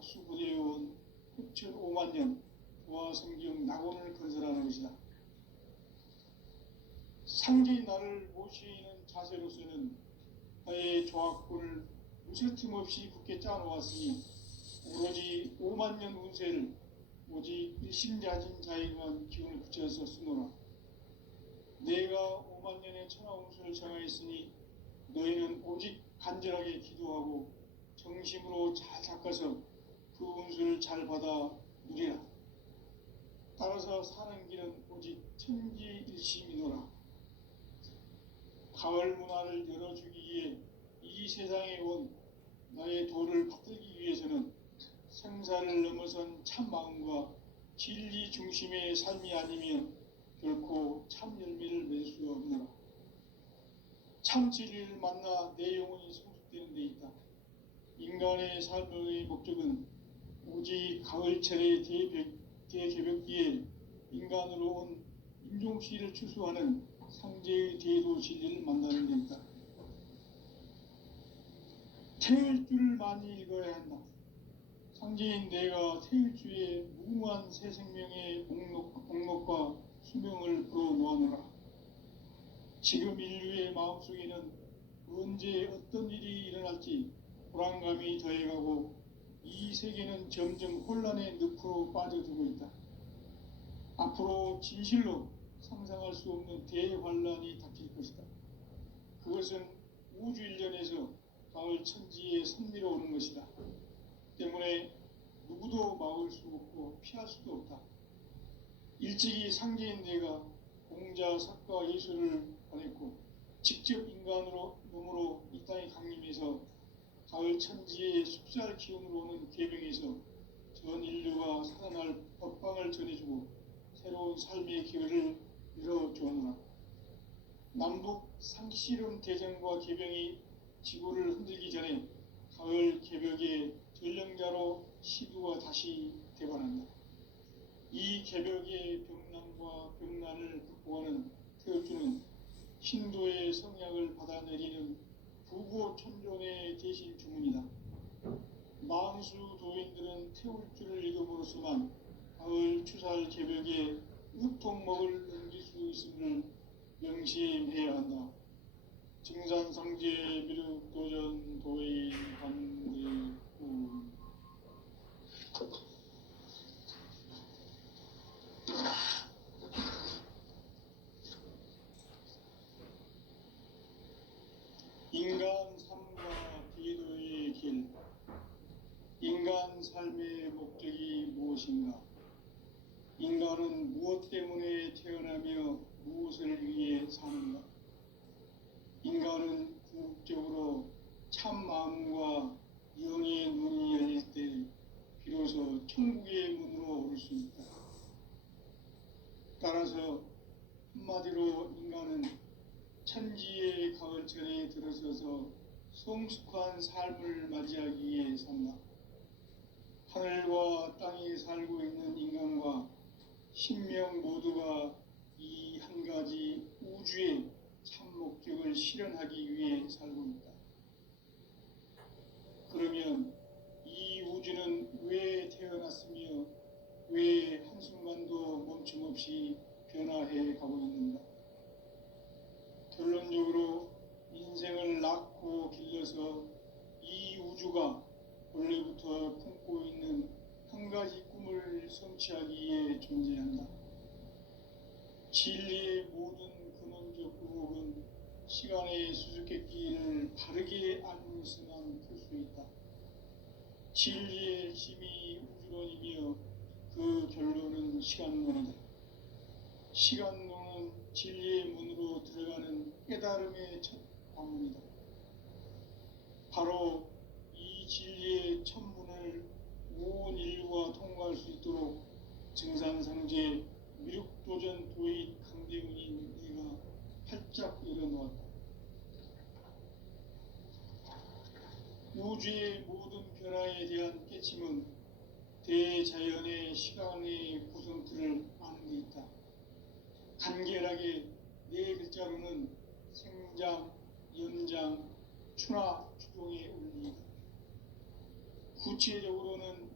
학수부대에 온 흑천 5만 년 도화 성경 낙원을 건설하는 것이다. 상제의 나를 모시는 자세로서는 나의 조합군을 무쇠틈 없이 굳게 짜놓았으니 오로지 5만 년 운세를 오직 일심자진 자에게만 기운을 붙여서 쓰노라. 내가 5만 년의 천하 운수를 정하였으니 너희는 오직 간절하게 기도하고 정심으로 잘 닦아서 그 운수를 잘 받아 누리라. 따라서 사는 길은 오직 천지일심이노라. 가을 문화를 열어주기 위해 이 세상에 온 나의 도를 받들기 위해서는 생사를 넘어선 참 마음과 진리 중심의 삶이 아니면 결코 참 열매를 맺을 수 없노라. 참 진리를 만나 내 영혼이 성숙되는 데 있다. 인간의 삶의 목적은 오직 가을철의 대개벽기에 인간으로 온 인종씨를 추수하는 상제의 대도 진리를 만나는 데 있다. 태일 줄을 많이 읽어야 한다. 상제인 내가 태일주의 무궁한 새 생명의 목록과 수명을 풀어놓아노라. 지금 인류의 마음속에는 언제 어떤 일이 일어날지 불안감이 더해가고 이 세계는 점점 혼란의 늪으로 빠져들고 있다. 앞으로 진실로 상상할 수 없는 대환란이 닥칠 것이다. 그것은 우주 일련에서 가을 천지에 선미로 오는 것이다. 때문에 누구도 막을 수 없고 피할 수도 없다. 일찍이 상제인 내가 공자, 석가, 예술을 보냈고 직접 인간으로 몸으로 이 땅에 강림해서 가을 천지의 숲살 기운으로 오는 계명에서 전 인류가 살아날 법방을 전해주고 새로운 삶의 기회를 열어주었노라. 남북 상씨름 대전과 개병이 지구를 흔들기 전에 가을 개벽의 전령자로 시두가 다시 대관한다. 이 개벽의 병난과 병난을 극복하는 태울주는 신도의 성약을 받아내리는 부고천존의 대신 주문이다. 만수 도인들은 태울주를 읽음으로써만 가을 추살 개벽에 우통목을 넘길 수 있음을 명심해야 한다. 증산상제 미륵도전 도의 관대우. 인간 삶과 기도의 길. 인간 삶의 목적이 무엇인가? 인간은 무엇 때문에 태어나며 무엇을 위해 사는가? 인간은 궁극적으로 참 마음과 영의 눈이 열릴 때 비로소 천국의 문으로 오를 수 있다. 따라서 한마디로 인간은 천지의 가을철에 들어서서 성숙한 삶을 맞이하기 위해 산다. 하늘과 땅에 살고 있는 인간과 신명 모두가 이 한 가지 우주의 참 목적을 실현하기 위해 살고 있다. 그러면 이 우주는 왜 태어났으며 왜 한순간도 멈춤없이 변화해 가고 있는가? 결론적으로 인생을 낳고 길러서 이 우주가 원래부터 품고 있는 한 가지 꿈을 성취하기 위해 존재한다. 진리의 모든 근원적 의혹은 시간의 수수께끼를 바르게 알고서만 풀 수 있다. 진리의 힘이 우주론이며 그 결론은 시간론이다. 시간론은 진리의 문으로 들어가는 깨달음의 첫 방문이다. 바로 이 진리의 첫 문을 온 인류가 통과할 수 있도록 증산상제 미륵도전 도의 강대군인 네가 활짝 열어놓았다. 우주의 모든 변화에 대한 깨침은 대자연의 시간의 구성틀을 아는 데 있다. 간결하게 네 글자로는 생장, 연장, 추나 추동의 원리이다. 구체적으로는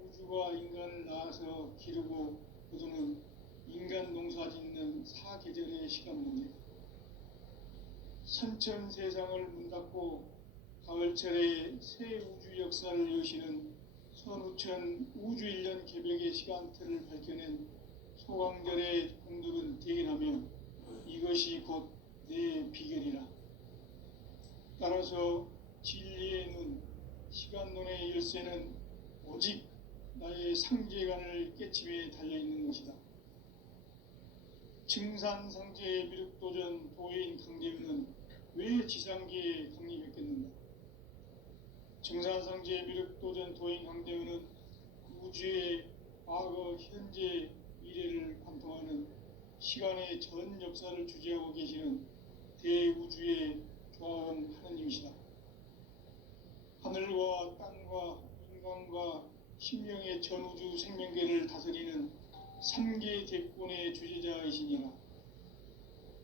우주가 인간을 낳아서 기르고 거두는 인간 농사 짓는 사계절의 시간 문제, 선천 세상을 문 닫고 가을철에 새 우주 역사를 여시는 선우천 우주일년 개벽의 시간틀을 밝혀낸 소강절의 공들은 대견하며 이것이 곧 내 비결이라. 따라서 진리의 눈, 시간론의 열쇠는 오직 나의 상제관을 깨침에 달려있는 것이다. 증산상제의 미륵도전 도인 강대우는 왜 지상계에 강림했겠는가? 증산상제의 미륵도전 도인 강대우는 우주의 과거, 현재, 미래를 관통하는 시간의 전 역사를 주재하고 계시는 대우주의 조화원 하느님이시다. 하늘과 땅과 인간과 신명의 전우주 생명계를 다스리는 3계 대권의 주제자이시니라.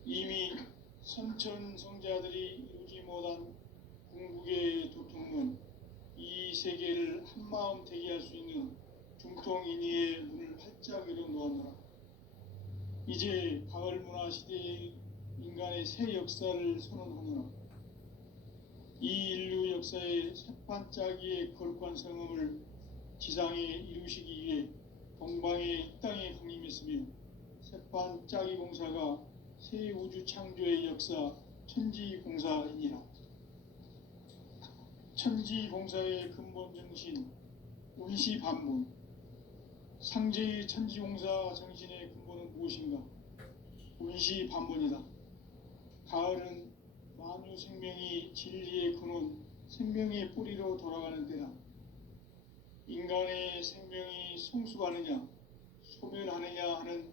이미 선천성자들이 이루지 못한 궁극의 도통문, 이 세계를 한마음 되게 할 수 있는 중통인의의 문을 활짝 열어 놓았노라. 이제 가을 문화 시대의 인간의 새 역사를 선언하노라. 이 인류 역사의 새반짝이의 거룩한 성음을 지상에 이루시기 위해 동방의 이 땅에 강림했으며 새반짝이 공사가 새 우주 창조의 역사 천지공사이니라. 천지공사의 근본 정신 운시반문, 상제의 천지공사 정신의 근본은 무엇인가? 운시반문이다. 가을은 만유 생명이 진리의 근원, 생명의 뿌리로 돌아가는 때다. 인간의 생명이 성숙하느냐, 소멸하느냐 하는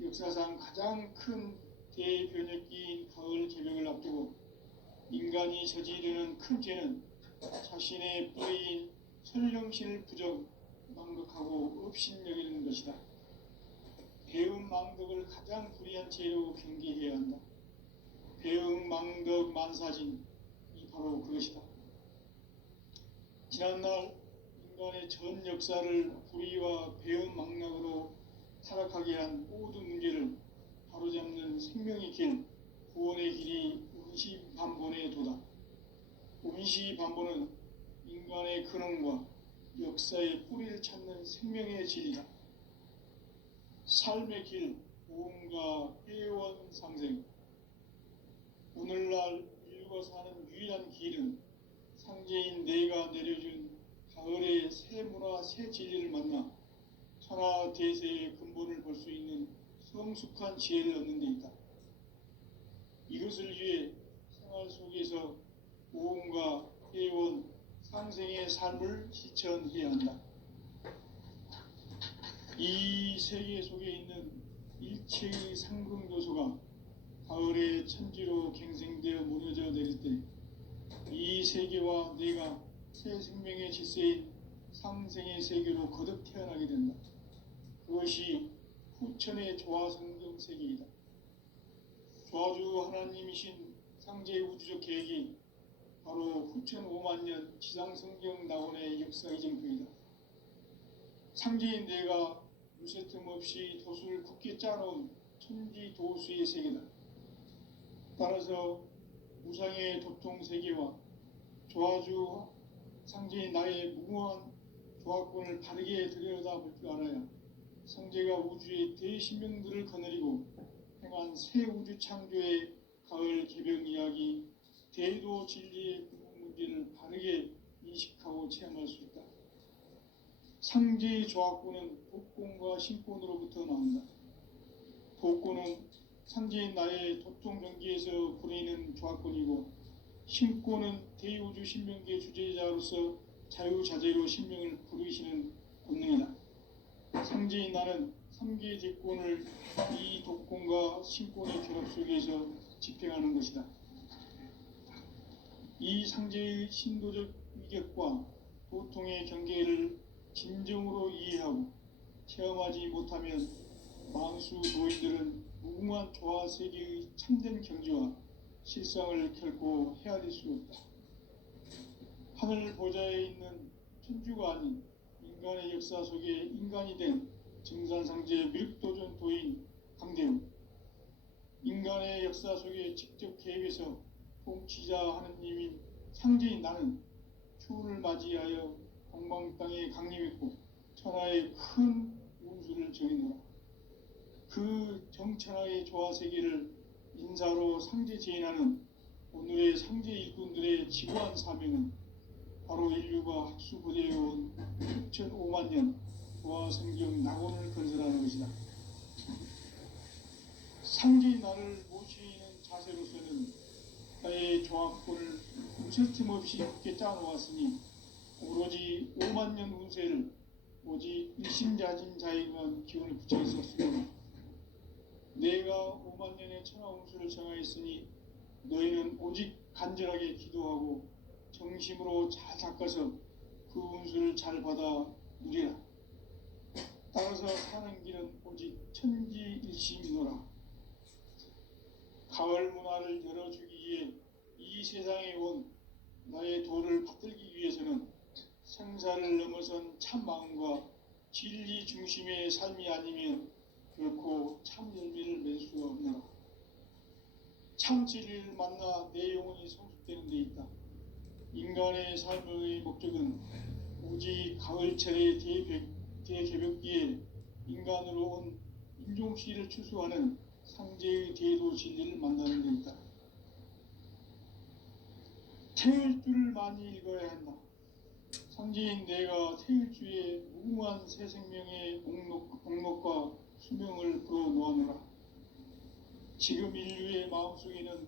역사상 가장 큰 대변혁기인 가을 개벽을 앞두고 인간이 저지르는 큰 죄는 자신의 뿌리인 설령신을 부정, 망극하고 업신여기는 것이다. 배음 망덕을 가장 불의한 죄로 경계해야 한다. 배음 망덕 만사진, 이 바로 그것이다. 지난날 인간의 전 역사를 불의와 배음 망락으로 타락하게 한 모든 문제를 바로잡는 생명의 길, 구원의 길이 운시반본의 도다. 운시반본은 인간의 근원과 역사의 뿌리를 찾는 생명의 진리다. 삶의 길, 보험과 회원 상생. 오늘날 인류가 사는 유일한 길은 상제인 내가 내려준 가을의 새 문화, 새 진리를 만나 천하 대세의 근본을 볼 수 있는 성숙한 지혜를 얻는 데 있다. 이것을 위해 생활 속에서 보험과 회원, 상생의 삶을 실천해야 한다. 이 세계 속에 있는 일체의 상승도소가 가을의 천지로 갱생되어 무너져 내릴 때 이 세계와 내가 새 생명의 질서인 상생의 세계로 거듭 태어나게 된다. 그것이 후천의 조화성경 세계이다. 조화주 하나님이신 상제의 우주적 계획이 바로 후천 5만 년 지상성경 낙원의 역사 이정표이다. 상제인 내가 무쇠틈 없이 도수를 굳게 짜놓은 천지 도수의 세계다. 따라서 무상의 도통 세계와 조화주 상제인 나의 무모한 조화권을 바르게 들여다볼 줄 알아야 상제가 우주의 대신명들을 거느리고 행한 새 우주 창조의 가을 개벽 이야기, 대도 진리의 근본 문제를 바르게 인식하고 체험할 수 있다. 상제의 조화권은 복권과 신권으로부터 나온다. 복권은 상제인 나의 도통 경계에서 부리는 조화권이고, 신권은 대우주 신명계 주제자로서 자유자재로 신명을 부르시는 권능이다. 상제인 나는 3계 대권을 이 독권과 신권의 결합 속에서 집행하는 것이다. 이 상제의 신도적 위격과 도통의 경계를 진정으로 이해하고 체험하지 못하면 만수 도인들은 무궁한 조화 세계의 참된 경지와 실상을 결코 헤아릴 수 없다. 하늘 보좌에 있는 천주가 아닌 인간의 역사 속에 인간이 된 증산상제 미륵도전 도인 강대우, 인간의 역사 속에 직접 개입해서 통치자 하느님인 상제인 나는 추후를 맞이하여 동방 땅에 강림했고 천하의 큰 운수를 정해놓아 그 정천하의 조화세계를 인사로 상제 제인하는 오늘의 상제 일꾼들의 지구한 사명은 바로 인류가 학수부대해온 6,5만 년 조화성경 낙원을 건설하는 것이다. 상제인 나를 모시는 자세로서는 나의 조합권을 무설틈 없이 굳게 짜놓았으니 오로지 5만 년 운세를 오직 일심자진 자에게만 기운을 붙여 있었으므로 내가 5만 년의 천하 운수를 정하였으니 너희는 오직 간절하게 기도하고 정심으로 잘 닦아서 그 운수를 잘 받아 누리라. 따라서 사는 길은 오직 천지일심이노라. 가을 문화를 열어주기 위해 이 세상에 온 나의 도를 받들기 위해서는 생사를 넘어선 참 마음과 진리 중심의 삶이 아니면 결코 참 열매를 맺을 수가 없노라. 참 진리를 만나 내 영혼이 성숙되는 데 있다. 인간의 삶의 목적은 오직 가을철의 대개벽기에 인간으로 온 인종씨를 추수하는 상제의 대도 진리를 만나는 데 있다. 태일주를 많이 읽어야 한다. 상제인 내가 태일주의 무궁한 새 생명의 목록과 수명을 불어놓아노라. 지금 인류의 마음속에는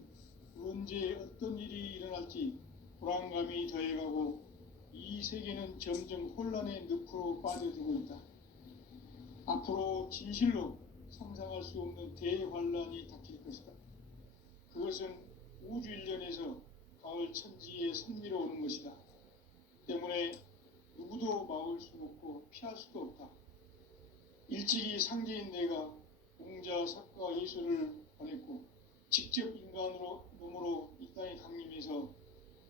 언제 어떤 일이 일어날지 불안감이 더해가고 이 세계는 점점 혼란의 늪으로 빠져들고 있다. 앞으로 진실로 상상할 수 없는 대환란이 닥칠 것이다. 그것은 우주 일련에서 가을 천지의 섭리로 오는 것이다. 때문에 누구도 막을 수 없고 피할 수도 없다. 일찍이 상제인 내가 공자, 석가, 예수를 보냈고 직접 인간으로 몸으로 이 땅에 강림해서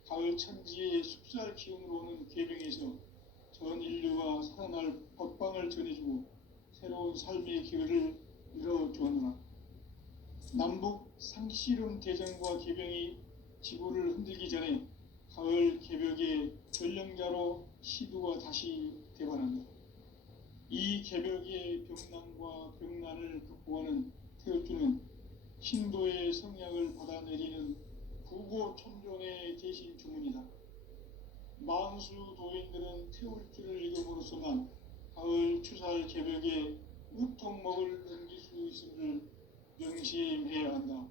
가을 천지의 숲살 기운으로 오는 계병에서 전 인류가 살아날 법방을 전해주고 새로운 삶의 기회를 열어주었노라. 남북 상씨름 대전과 계병이 지구를 흔들기 전에 가을 개벽의 전령자로 시두가 다시 대반한다. 이 개벽의 병난과 병난을 극복하는 태울주는 신도의 성약을 받아내리는 구고천존의 대신 주문이다. 만수 도인들은 태울주를 읽음으로써만 가을 추살 개벽에 우통먹을 넘길 수 있음을 명심해야 한다.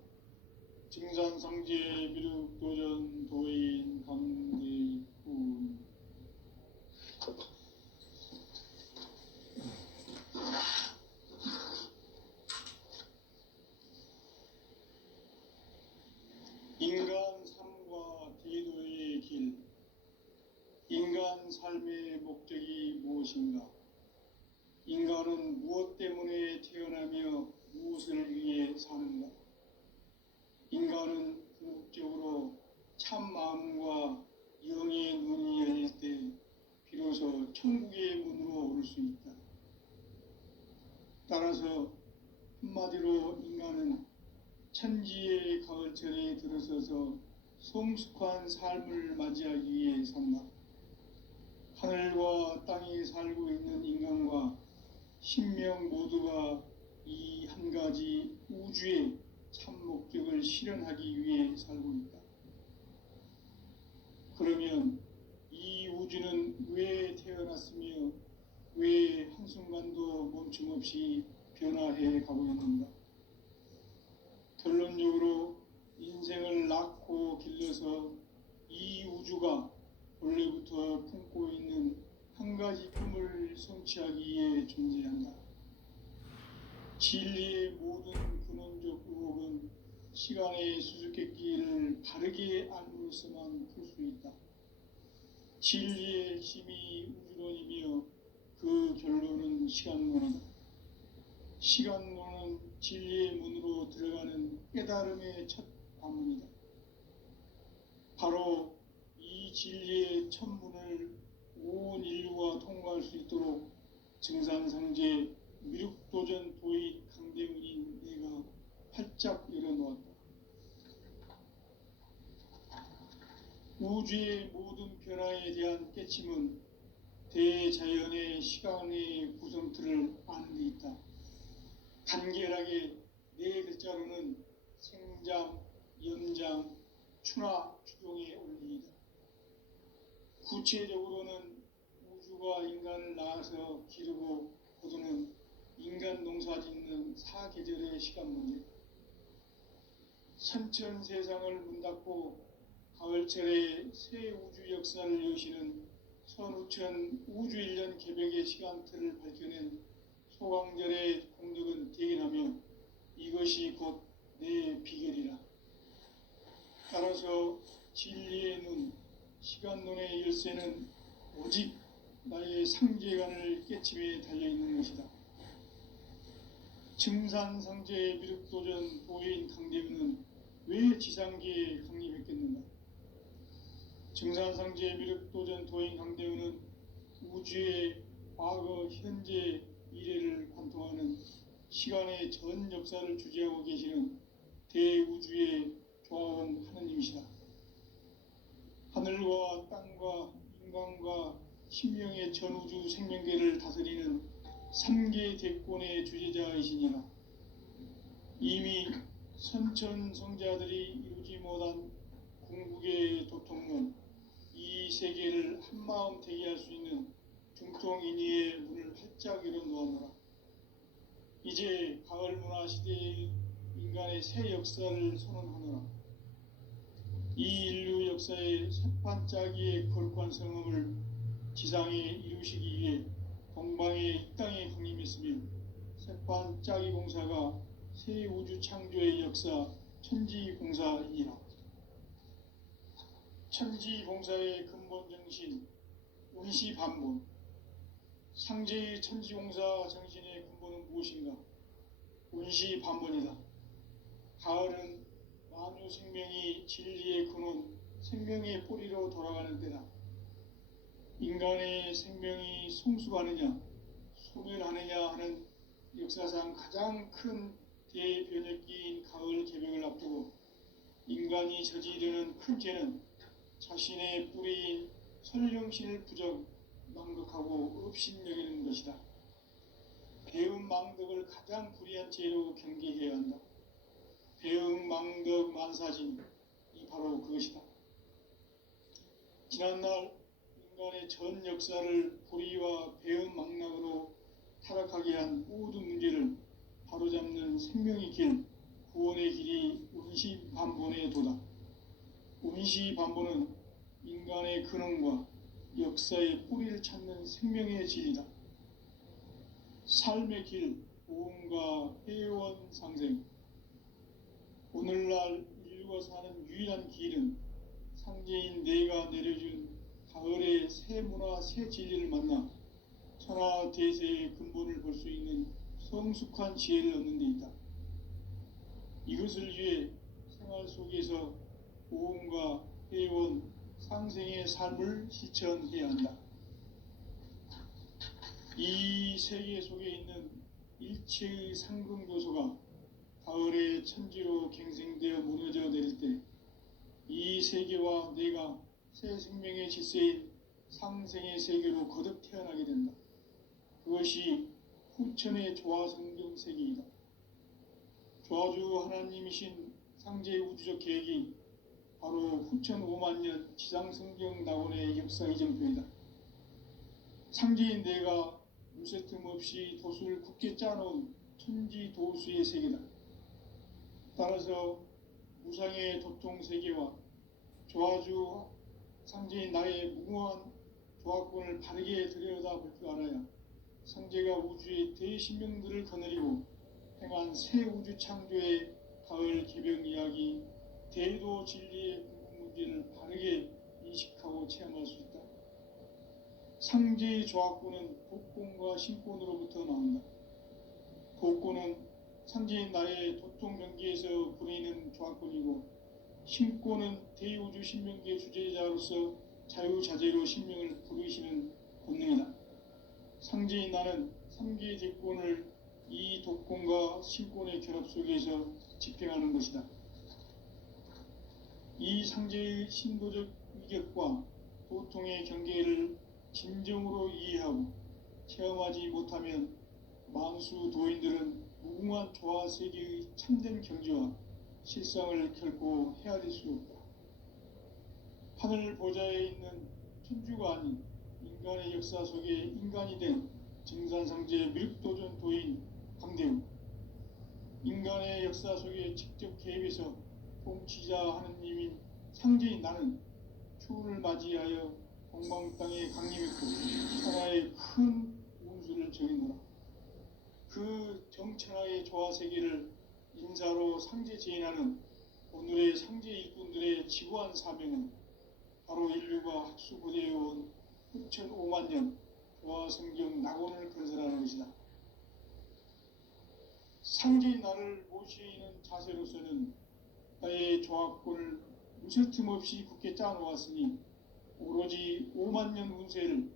증산상제 미륵도전 도인 강대훈. 인간 삶과 대도의 길. 인간 삶의 목적이 무엇인가? 인간은 무엇 때문에 태어나며 무엇을 위해 사는가? 인간은 궁극적으로 참 마음과 영의 눈이 열릴 때 비로소 천국의 문으로 오를 수 있다. 따라서 한마디로 인간은 천지의 가을철에 들어서서 성숙한 삶을 맞이하기 위해 산다. 하늘과 땅에 살고 있는 인간과 신명 모두가 이 한 가지 우주의 참 목적을 실현하기 위해 살고 있다. 그러면 이 우주는 왜 태어났으며 왜 한순간도 멈춤 없이 변화해 가고 있는가? 결론적으로 인생을 낳고 길러서 이 우주가 원래부터 품고 있는 한 가지 꿈을 성취하기 위해 존재한다. 진리의 모든 근원적 의혹은 시간의 수수께끼를 바르게 알므로서만 풀 수 있다. 진리의 핵심이 우주론이며 그 결론은 시간론이다. 시간론은 진리의 문으로 들어가는 깨달음의 첫 관문이다. 바로 이 진리의 첫 문을 온 온 인류가 통과할 수 있도록 증산상제 미륵도전 도의 강대문인 내가 활짝 열어놓았다. 우주의 모든 변화에 대한 깨침은 대자연의 시간의 구성틀을 아는 데 있다. 간결하게 네 글자로는 생장, 연장, 추나 추동의 원리이다. 구체적으로는 우주가 인간을 낳아서 기르고 거두는 인간 농사 짓는 사계절의 시간 문제. 선천 세상을 문 닫고 가을철에 새 우주 역사를 여시는 선우천 우주일년 개벽의 시간틀을 밝혀낸 소강절의 공덕은 대견하며 이것이 곧 내 비결이라. 따라서 진리의 눈, 시간론의 열쇠는 오직 나의 상제관을 깨침에 달려있는 것이다. 증산상제의 미륵도전 도인 강대문은 왜 지상계에 강림했겠는가? 증산상제의 미륵도전 도인 강대문은 우주의 과거, 현재, 미래를 관통하는 시간의 전 역사를 주재하고 계시는 대우주의 조화원 하느님이시다. 하늘과 땅과 인간과 신명의 전우주 생명계를 다스리는 3계 대권의 주재자이시니라. 이미 선천성자들이 이루지 못한 궁극의 도통론, 이 세계를 한마음 되게 할 수 있는 중통인의의 문을 활짝 열어놓았노라. 이제 가을 문화 시대의 인간의 새 역사를 선언하노라. 이 인류 역사의 새판짜기의 거룩한 성음을 지상에 이루시기 위해 동방의 이 땅에 강림했으며 새판짜기 공사가 새 우주 창조의 역사 천지공사이니라. 천지공사의 근본 정신 운시반본. 상제의 천지공사 정신의 근본은 무엇인가? 운시반본이다. 가을은 만유 생명이 진리의 근원, 생명의 뿌리로 돌아가는 때다. 인간의 생명이 성숙하느냐, 소멸하느냐 하는 역사상 가장 큰 대변혁기인 가을 개벽을 앞두고 인간이 저지르는 큰 죄는 자신의 뿌리인 설령신을 부정, 망극하고 업신여기는 것이다. 배음 망덕을 가장 불의한 죄로 경계해야 한다. 배음 망덕 만사진이 바로 그것이다. 지난날 인간의 전 역사를 불의와 배음 망락으로 타락하게 한 모든 문제를 바로잡는 생명의 길, 구원의 길이 운시반본의 도다. 운시반본은 인간의 근원과 역사의 뿌리를 찾는 생명의 진리다. 삶의 길, 보험과 회원 상생. 오늘날 인류가 사는 유일한 길은 상제인 내가 내려준 가을의 새 문화, 새 진리를 만나 천하 대세의 근본을 볼 수 있는 성숙한 지혜를 얻는 데 있다. 이것을 위해 생활 속에서 보험과 회원, 상생의 삶을 실천해야 한다. 이 세계 속에 있는 일체의 상승교소가 가을의 천지로 갱생되어 무너져 내릴 때 이 세계와 내가 새 생명의 질서인 상생의 세계로 거듭 태어나게 된다. 그것이 후천의 조화성경 세계이다. 조화주 하나님이신 상제의 우주적 계획이 바로 후천 5만년 지상성경 낙원의 역사 이정표이다. 상제인 내가 무쇠 틈 없이 도수를 굳게 짜놓은 천지도수의 세계다. 따라서 무상의 도통 세계와 조화주 상제인 나의 무궁한 조화권을 바르게 들여다볼 줄 알아야 상제가 우주의 대신명들을 거느리고 행한 새 우주 창조의 가을 개벽 이야기, 대도 진리의 궁극 문제를 바르게 인식하고 체험할 수 있다. 상제의 조화권은 복권과 신권으로부터 나온다. 복권은 상제인 나의 도통 경계에서 부리는 조화권이고, 신권은 대우주 신명계 주제자로서 자유자재로 신명을 부르시는 본능이다. 상제인 나는 3개 대권을 이 독권과 신권의 결합 속에서 집행하는 것이다. 이 상제의 신도적 위격과 도통의 경계를 진정으로 이해하고 체험하지 못하면 만수 도인들은 무궁한 조화 세계의 참된 경지와 실상을 결코 헤아릴 수 없다. 하늘 보좌에 있는 천주가 아닌 인간의 역사 속에 인간이 된 증산상제 미륵도전 도인 강대우, 인간의 역사 속에 직접 개입해서 통치자 하느님인 상제인 나는 추운을 맞이하여 동방 땅에 강림했고 천하의 큰 운수를 정해노라. 그 정천하의 조화 세계를 인사로 상제 제인하는 오늘의 상제 일꾼들의 지구한 사명은 바로 인류가 학수고대해온 흑천 5만 년 조화 성경 낙원을 건설하는 것이다. 상제인 나를 모시는 자세로서는 나의 조합권을 무쇠틈 없이 굳게 짜놓았으니 오로지 5만 년 운세를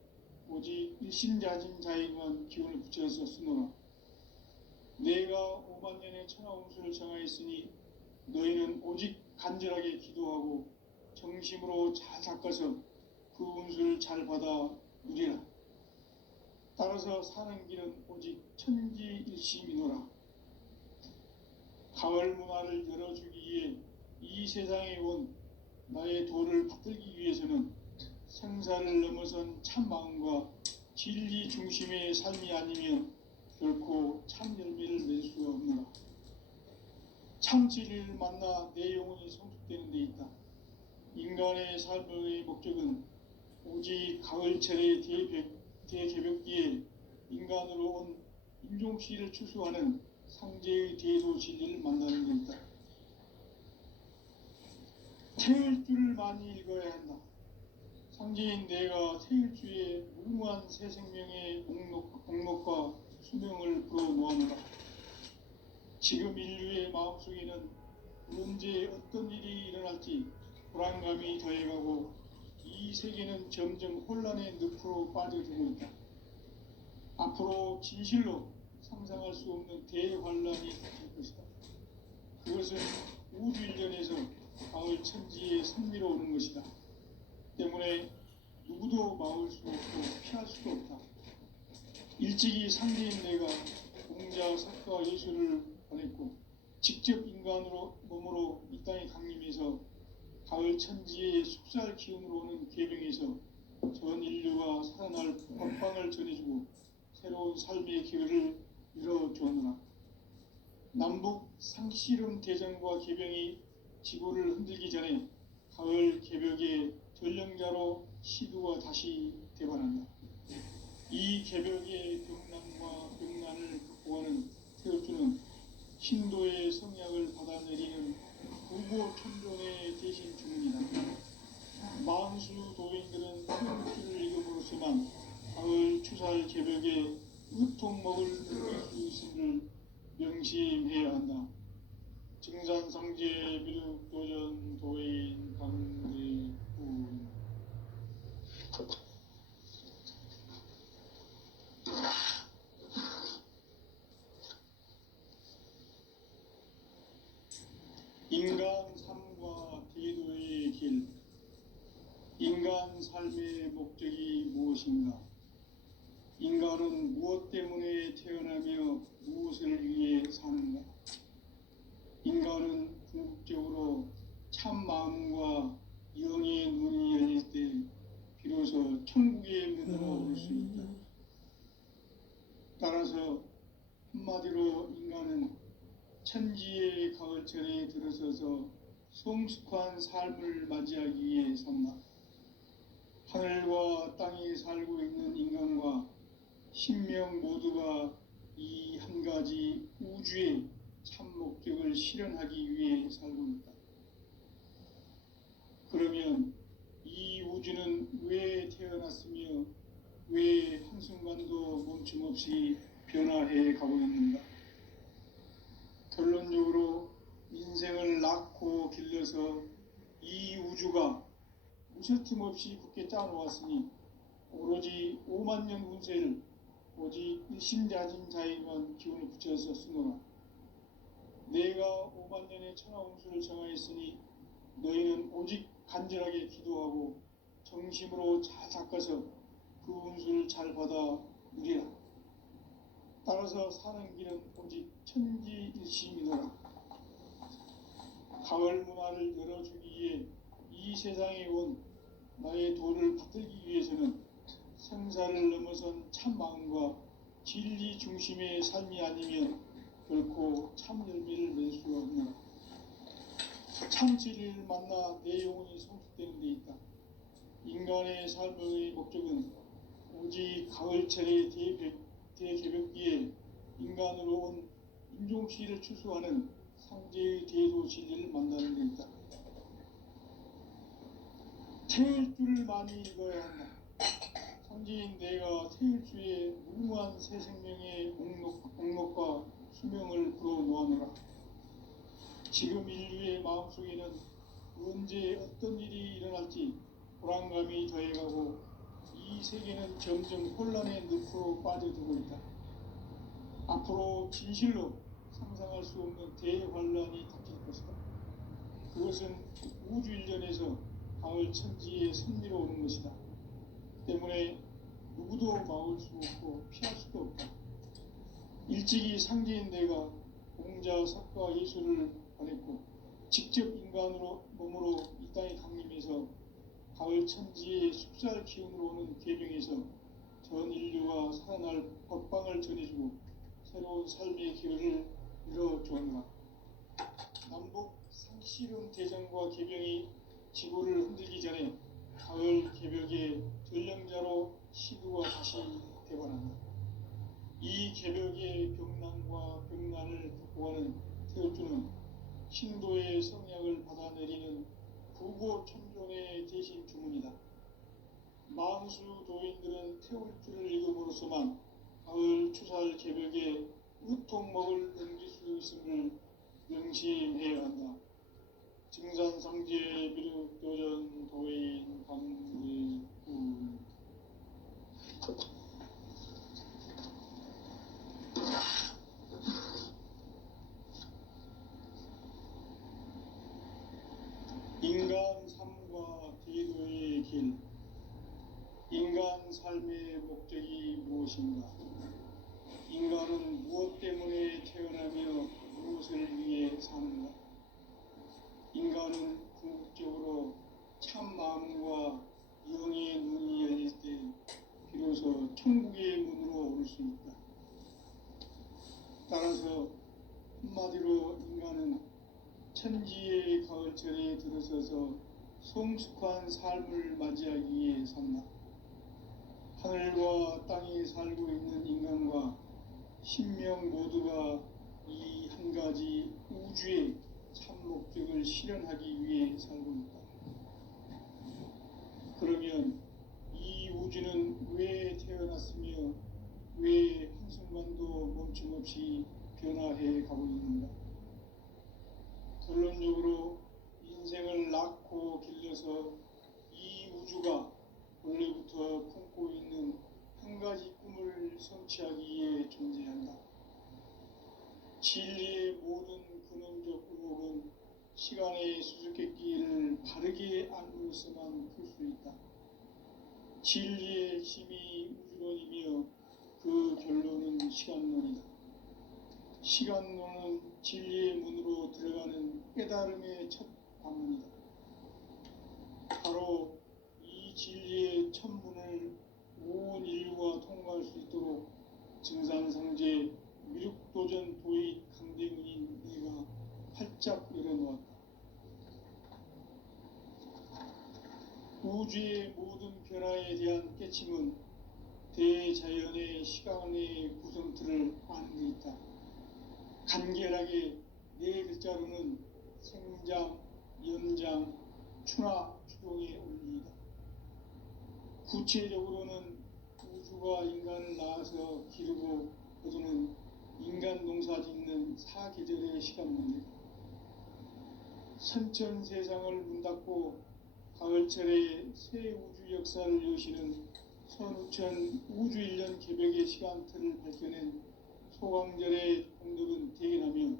오직 일심자진 자에게만 기운을 붙여서 쓰노라. 내가 5만 년의 천하 운수를 정하였으니 너희는 오직 간절하게 기도하고 정심으로 잘 닦아서 그 운수를 잘 받아 누리라. 따라서 사는 길은 오직 천지일심이노라. 가을 문화를 열어주기 위해 이 세상에 온 나의 도를 받들기 위해서는 생사를 넘어선 참 마음과 진리 중심의 삶이 아니면 결코 참 열매를 낼 수 없노라. 참 진리를 만나 내 영혼이 성숙되는 데 있다. 인간의 삶의 목적은 오직 가을철의 대개벽기에 인간으로 온 인종시를 추수하는 상제의 대도 진리를 만나는 데 있다. 태일주를 많이 읽어야 한다. 상제인 내가 태일주의 무궁한 새 생명의 목록과 수명을 불어놓아노라. 지금 인류의 마음속에는 언제 어떤 일이 일어날지 불안감이 더해가고 이 세계는 점점 혼란의 늪으로 빠져들고 있다. 앞으로 진실로 상상할 수 없는 대환란이 닥칠 것이다. 그것은 우주 일전에서 가을 천지에 선미로우는 것이다. 때문에 누구도 막을 수 없고 피할 수도 없다. 일찍이 상제인 내가 공자, 석가, 예수를 보냈고 직접 인간으로 몸으로 이 땅에 강림해서 가을 천지의 숙살 기운으로 오는 계명에서 전 인류가 살아날 법방을 전해주고 새로운 삶의 기회를 열어주었노라. 남북 상씨름 대전과 계병이 지구를 흔들기 전에 가을 개벽의 전령자로 시두가 다시 대반한다. 이 개벽의 병난과 병난을 극복하는 태엽주는 신도의 성약을 받아내리는 부고 천존의 대신 주문이다. 만수 도인들은 태엽주를 읽음으로써만 가을 추살 개벽의 으통먹을 느낄 수 있음을 명심해야 한다. 증산상제 미륵도전 도인 강대훈. 인간 삶과 대도의 길. 인간 삶의 목적이 무엇인가? 인간은 무엇 때문에 태어나며 무엇을 위해 사는가? 인간은 궁극적으로 참 마음과 영의 눈이 열릴 때 비로소 천국의 문으로 올 수 있다. 따라서 한마디로 인간은 천지의 가을철에 들어서서 성숙한 삶을 맞이하기 위해 산다. 하늘과 땅에 살고 있는 인간과 신명 모두가 이 한 가지 우주의 참 목적을 실현하기 위해 살고 있다. 그러면 이 우주는 왜 태어났으며 왜 한순간도 멈춤없이 변화해 가고 있는가? 결론적으로 인생을 낳고 길러서 이 우주가 무쇠틈 없이 굳게 짜놓았으니 오로지 5만 년 운세를 오직 일심자진 자에게만 기운을 붙여서 쓰노라. 내가 5만 년의 천하 운수를 정하였으니 너희는 오직 간절하게 기도하고 정심으로 잘 닦아서 그 운수를 잘 받아 누리라. 따라서 사는 길은 오직 천지일심이노라. 가을 문화를 열어주기 위해 이 세상에 온 나의 도를 받들기 위해서는 생사를 넘어선 참 마음과 진리 중심의 삶이 아니면 결코 참 열매를 낼 수 없노라. 참 진리를 만나 내 영혼이 성숙되는 데 있다. 인간의 삶의 목적은 오직 가을철의 대개벽기에 인간으로 온 인종시를 추수하는 상제의 대도 진리를 만나는 데 있다. 태일 줄을 많이 읽어야 한다. 상제인 내가 태일주의 무궁한 새 생명의 목록과 수명을 불어놓아노라. 지금 인류의 마음속에는 언제 어떤 일이 일어날지 불안감이 더해가고 이 세계는 점점 혼란의 늪으로 빠져들고 있다. 앞으로 진실로 상상할 수 없는 대환란이 닥칠 것이다. 그것은 우주 일전에서 가을 천지의 섭리로 오는 것이다. 때문에 누구도 막을 수 없고 피할 수도 없다. 일찍이 상제인 내가 공자, 석가, 예수를 보냈고 직접 인간으로 몸으로 이 땅에 강림해서 가을 천지의 숲살 기운으로 오는 계명에서 전 인류가 살아날 법방을 전해주고 새로운 삶의 기회를 열어주었노라. 남북 상씨름 대전과 계명이 지구를 흔들기 전에 가을 개벽의 전령자로 시두가 다시 되관한다. 이 개벽의 병난과 병난을 극복하는 태울주는 신도의 성약을 받아내리는 부고천존의 대신 주문이다. 만수 도인들은 태울주를 읽음으로써만 가을 추살 개벽에 우통먹을 넘길 수 있음을 명심해야 한다. 증산상제 미륵도전 도인 강의군 인간 삶과 기도의 길. 인간 삶의 목적이 무엇인가? 인간은 무엇 때문에 태어나며 무엇을 위해 사는가? 인간은 궁극적으로 참 마음과 영의 눈이 열릴 때 비로소 천국의 문으로 올 수 있다. 따라서 한마디로 인간은 천지의 가을철에 들어서서 성숙한 삶을 맞이하기 위해 산다. 하늘과 땅에 살고 있는 인간과 신명 모두가 이 한 가지 우주의 참 목적을 실현하기 위해 살고 있다. 그러면 이 우주는 왜 태어났으며 왜 한순간도 멈춤없이 변화해 가고 있는가? 결론적으로 인생을 낳고 길러서 이 우주가 원래부터 품고 있는 한 가지 꿈을 성취하기 위해 존재한다. 진리의 모든 근원적 의혹은 시간의 수수께끼를 바르게 알므로서만 풀 수 있다. 진리의 힘이 우주론이며 그 결론은 시간론이다. 시간론은 진리의 문으로 들어가는 깨달음의 첫 관문이다. 바로 이 진리의 첫 문을 온 인류가 통과할 수 있도록 증산상제 미륵도전 도의 강대문인 내가 활짝 열어놓았다. 우주의 모든 변화에 대한 깨침은 대자연의 시간의 구성틀을 아는 데 있다. 간결하게 네 글자로는 생장, 연장, 추나 추동의 원리이다. 구체적으로는 우주가 인간을 낳아서 기르고 거두는 인간 농사 짓는 사계절의 시간문이다. 선천 세상을 문 닫고 가을철에 새 우주 역사를 여시는 선우천 우주일년 개벽의 시간틀을 밝혀낸 소강절의 공덕은 대견하며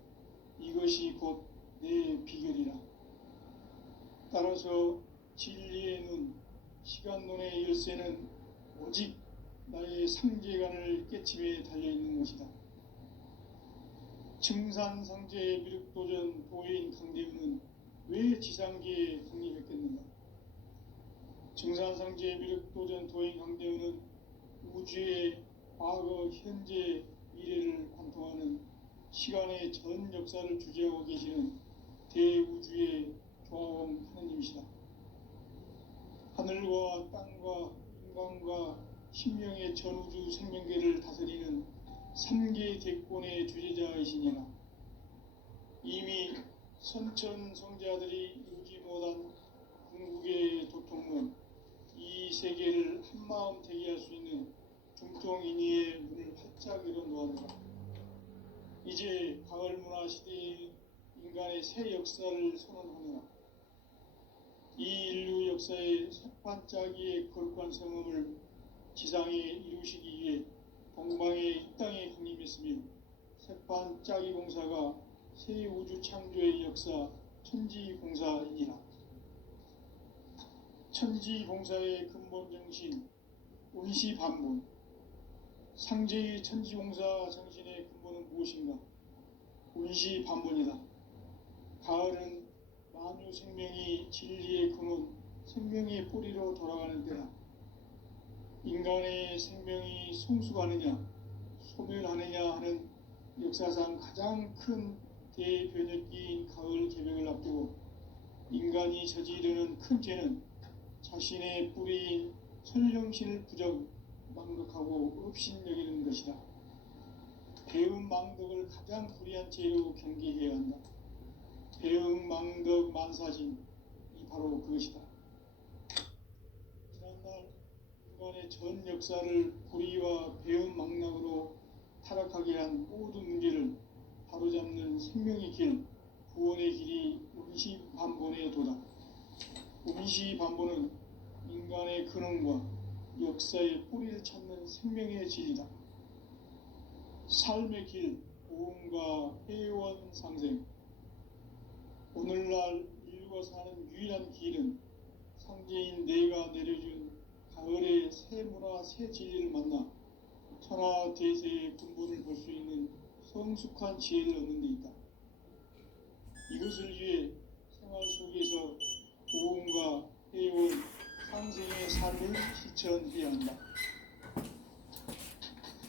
이것이 곧 내 비결이라. 따라서 진리의 눈, 시간론의 열쇠는 오직 나의 상제관을 깨침에 달려있는 것이다. 증산상제의 미륵도전 도인 강대우는 왜 지상계에 강림했겠는가? 증산상제의 미륵도전 도인 강대우는 우주의 과거, 현재, 미래를 관통하는 시간의 전 역사를 주재하고 계시는 대우주의 조화원 하느님이시다. 하늘과 땅과 인간과 신명의 전우주 생명계를 다스리는 3계 대권의 주재자이시니라. 이미 선천성자들이 이루지 못한 궁극의 도통론, 이 세계를 한마음 되게 할 수 있는 중통인의의 문을 활짝 열어놓았노라. 이제 가을 문화 시대의 인간의 새 역사를 선언하노라. 이 인류 역사의 색반짝이의 거룩한 성음을 지상에 이루시기 위해 동방의 이 땅에 강림했으며 색반짝이 공사가 새 우주 창조의 역사 천지공사이니라. 천지공사의 근본 정신 운시반문, 상제의 천지공사 정신의 근본은 무엇인가? 운시반문이다. 가을은 만유 생명이 진리의 근원, 생명의 뿌리로 돌아가는 때다. 인간의 생명이 성숙하느냐, 소멸하느냐 하는 역사상 가장 큰 대변혁기인 가을 개벽을 앞두고 인간이 저지르는 큰 죄는 자신의 뿌리인 설령신을 부정, 망덕하고 업신여기는 것이다. 배음 망덕을 가장 불의한 죄로 경계해야 한다. 배음 망덕 만사진, 이 바로 그것이다. 지난날 인간의 전 역사를 불의와 배음 망락으로 타락하게 한 모든 문제를 바로잡는 생명의 길, 구원의 길이 운시반본의 도다. 운시반본은 인간의 근원과 역사의 뿌리를 찾는 생명의 진리다. 삶의 길, 고음과 회원 상생. 오늘날 인류가 사는 유일한 길은 상제인 내가 내려준 가을의 새 문화, 새 진리를 만나 천하 대세의 근본을 볼 수 있는 성숙한 지혜를 얻는 데 있다. 이것을 위해 생활 속에서 고음과 회원, 상생의 삶을 실천해야 한다.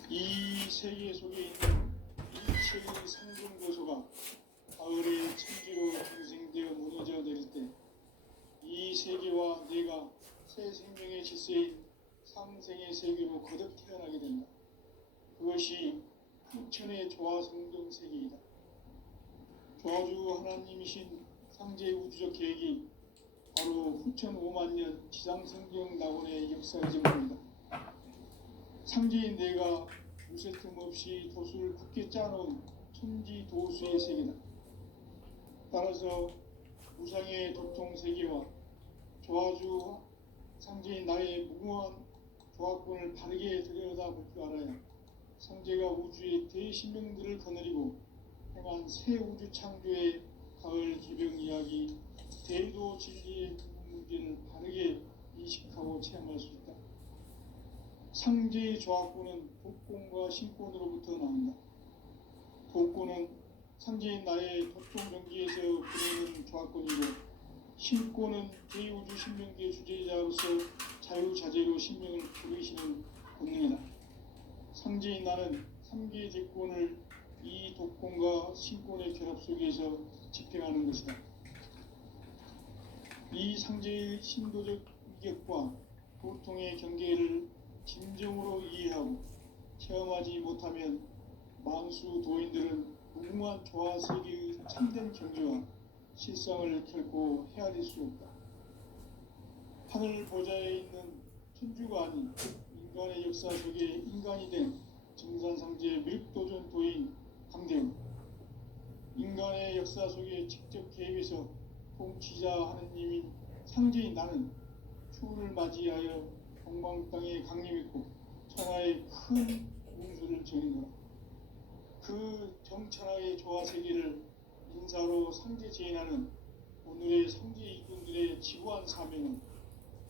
이 세계 속에 있는 일체의 상승고소가 가을의 천지로 경생되어 무너져 내릴 때 이 세계와 내가 새 생명의 질서인 상생의 세계로 거듭 태어나게 된다. 그것이 후천의 조화성등 세계이다. 조화주 하나님이신 상제 우주적 계획이 바로 후천 5만년 지상성경 낙원의 역사이지 뭡니다. 상제인 내가 무쇠 틈 없이 도수를 굳게 짜놓은 천지 도수의 세계다. 따라서 무상의 도통 세계와 조화주 상제인 나의 무궁한 조화권을 바르게 들여다볼 줄 알아야 상제가 우주의 대신명들을 거느리고 행한 새 우주 창조의 가을 기병 이야기, 대도 진리의 문제를 바르게 인식하고 체험할 수 있다. 상제의 조화권은 독권과 신권으로부터 나온다. 독권은 상제인 나의 도통 경지에서 부르는 조화권이고, 신권은 대우주 신명계의 주제자로서 자유자재로 신명을 부르시는 본능이다. 상제인 나는 3계 대권을 이 독권과 신권의 결합 속에서 집행하는 것이다. 이 상제의 신도적 위격과 도통의 경계를 진정으로 이해하고 체험하지 못하면 만수 도인들은 무궁한 조화 세계의 참된 경지와 실상을 결코 헤아릴 수 없다. 하늘 보좌에 있는 천주가 아닌 인간의 역사 속에 인간이 된 증산상제 밀도전 도인 강대우, 인간의 역사 속에 직접 개입해서 통치자 하느님인 상제인 나는 추후를 맞이하여 동방 땅에 강림했고 천하의 큰 운수를 정했노라. 그 정천하의 조화세계를 인사로 상제 제인하는 오늘의 상제 이군들의 지구한 사명은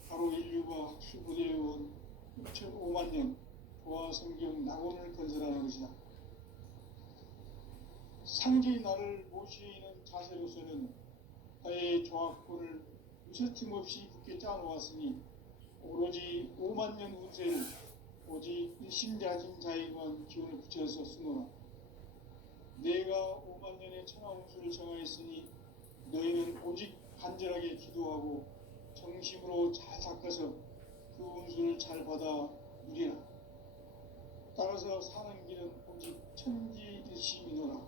바로 인류가 학술부대해온 6,5만 년 조화성경 낙원을 건설하는 것이다. 상제의 나를 모시는 자세로서는 나의 조합권을 유세틈 없이 굳게 짜놓았으니 오로지 5만 년 운세를 오직 일심자진 자에게만 기운을 붙여서 쓰노라. 내가 5만 년의 천하 운수를 정하였으니 너희는 오직 간절하게 기도하고 정심으로 잘 닦아서 그 운수를 잘 받아 누리라. 따라서 사는 길은 오직 천지일심이노라.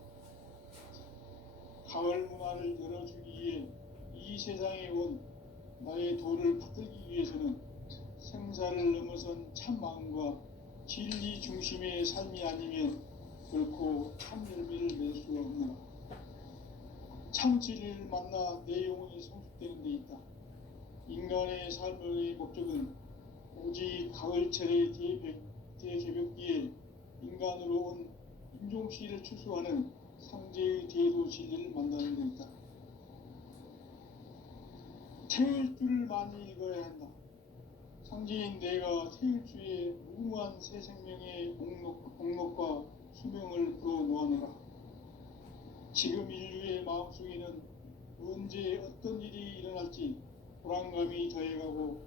가을 문화를 열어주기 위해 이 세상에 온 나의 도를 받들기 위해서는 생사를 넘어선 참 마음과 진리 중심의 삶이 아니면 결코 참 열매를 낼 수 없노라. 참 진리를 만나 내 영혼이 성숙되는 데 있다. 인간의 삶의 목적은 오직 가을철의 대개벽기에 인간으로 온 인종시를 추수하는 상제의 대도 진리를 만나는 데 있다. 태일주를 많이 읽어야 한다. 상제인 내가 태일주의 무무한 새 생명의 목록과 수명을 풀어놓아노라. 지금 인류의 마음속에는 언제 어떤 일이 일어날지 불안감이 더해가고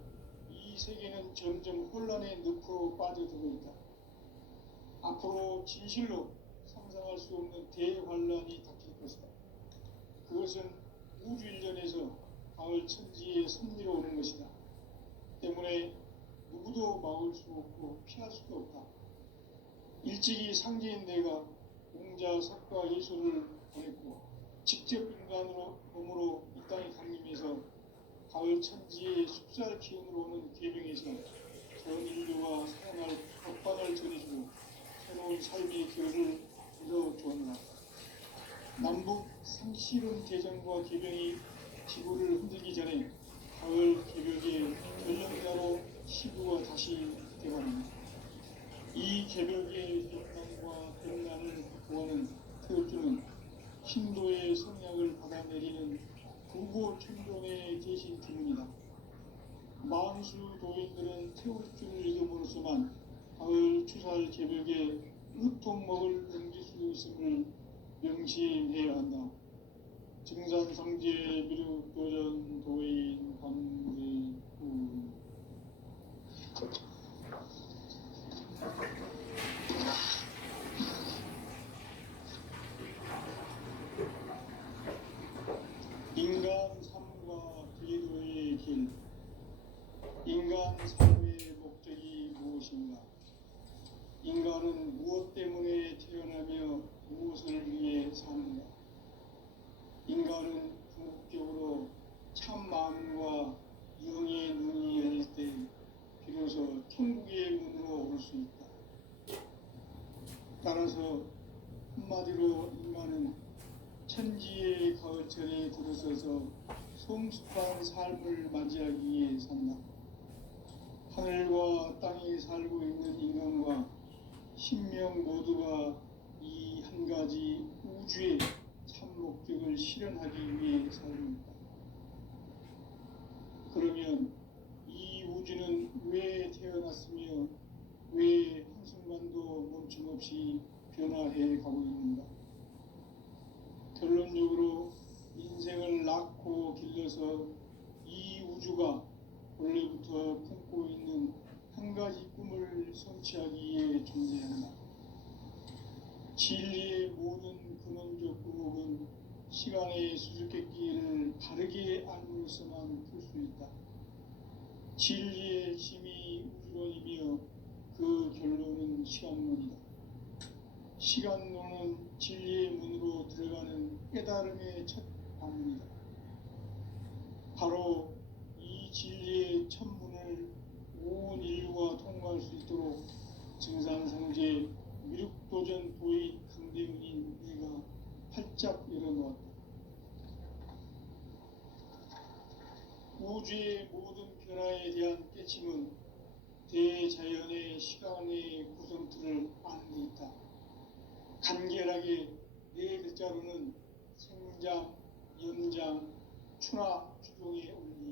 이 세계는 점점 혼란의 늪으로 빠져들고 있다. 앞으로 진실로 상상할 수 없는 대환란이 닥칠 것이다. 그것은 우주 일전에서 가을 천지에 섭리로 오는 것이다. 때문에 누구도 막을 수 없고 피할 수도 없다. 일찍이 상제인 내가 공자, 석가, 예수를 보냈고 직접 인간으로 몸으로 이 땅에 강림해서 가을 천지의 숲살 기운으로 오는 계병에서 전 인류가 살아날 법방을 전해주고 새로운 삶의 길을 열어주었노라. 남북 상실은 대전과 계병이 지구를 흔들기 전에 가을 개벽의 전령자로 시구가 다시 되어갑니다. 이 개벽의 역량과 백난을 구하는 태울주는 신도의 성약을 받아내리는 구고 천종의 대신 주문이다. 만수 도인들은 태울주를 읽음으로써만 가을 추살 개벽에 으통먹을 넘길 수 있음을 명심해야 한다. 증산상제 미륵도전 도인 강제구 인간 삶과 기도의 길. 인간 삶의 목적이 무엇인가? 인간은 무엇 때문에 태어나며 무엇을 위해 사는가? 인간은 궁극적으로 참 마음과 영의 눈이 열릴 때 비로소 천국의 문으로 올 수 있다. 따라서 한마디로 인간은 천지의 가을철에 들어서서 성숙한 삶을 맞이하기 위해 산다. 하늘과 땅에 살고 있는 인간과 신명 모두가 이 한 가지 우주의 참 목적을 실현하기 위해 살고 있다. 그러면 이 우주는 왜 태어났으며 왜 한순간도 멈춤없이 변화해 가고 있는가? 결론적으로 인생을 낳고 길러서 이 우주가 원래부터 품고 있는 한 가지 꿈을 성취하기 위해 존재한다. 진리의 모든 근원적 궁극은 시간의 수수께끼를 바르게 알므로서만 풀 수 있다. 진리의 힘이 우주론이며 그 결론은 시간론이다. 시간론은 진리의 문으로 들어가는 깨달음의 첫 방문이다. 바로 이 진리의 첫 문을 온 인류가 통과할 수 있도록 증산상제 미륵도전 도의 강대문인 내가 활짝 열어놓았다. 우주의 모든 변화에 대한 깨침은 대자연의 시간의 구성틀을 아는 데 있다. 간결하게 네 글자로는 생장, 연장, 추나 추종의 원리,